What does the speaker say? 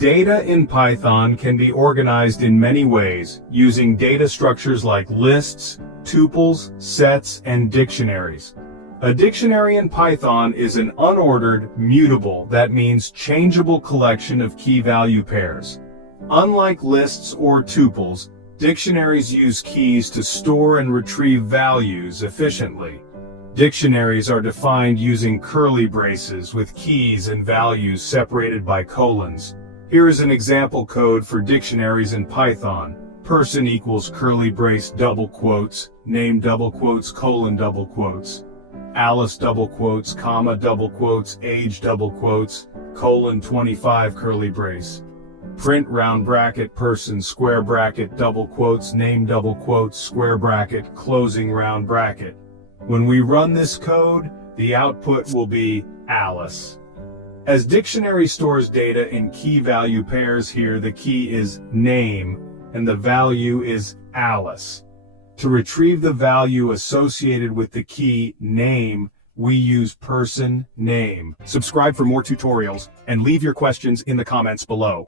Data in Python can be organized in many ways, using data structures like lists, tuples, sets, and dictionaries. A dictionary in Python is an unordered, mutable, that means changeable collection of key-value pairs. Unlike lists or tuples, dictionaries use keys to store and retrieve values efficiently. Dictionaries are defined using curly braces with keys and values separated by colons. Here is an example code for dictionaries in Python. Person equals curly brace double quotes, name double quotes, colon double quotes. Alice double quotes, comma double quotes, age double quotes, colon 25 curly brace. Print round bracket, person square bracket, double quotes, name double quotes, square bracket, closing round bracket. When we run this code, the output will be Alice. As dictionary stores data in key value pairs, here the key is name and the value is Alice. To retrieve the value associated with the key name, we use person name. Subscribe for more tutorials and leave your questions in the comments below.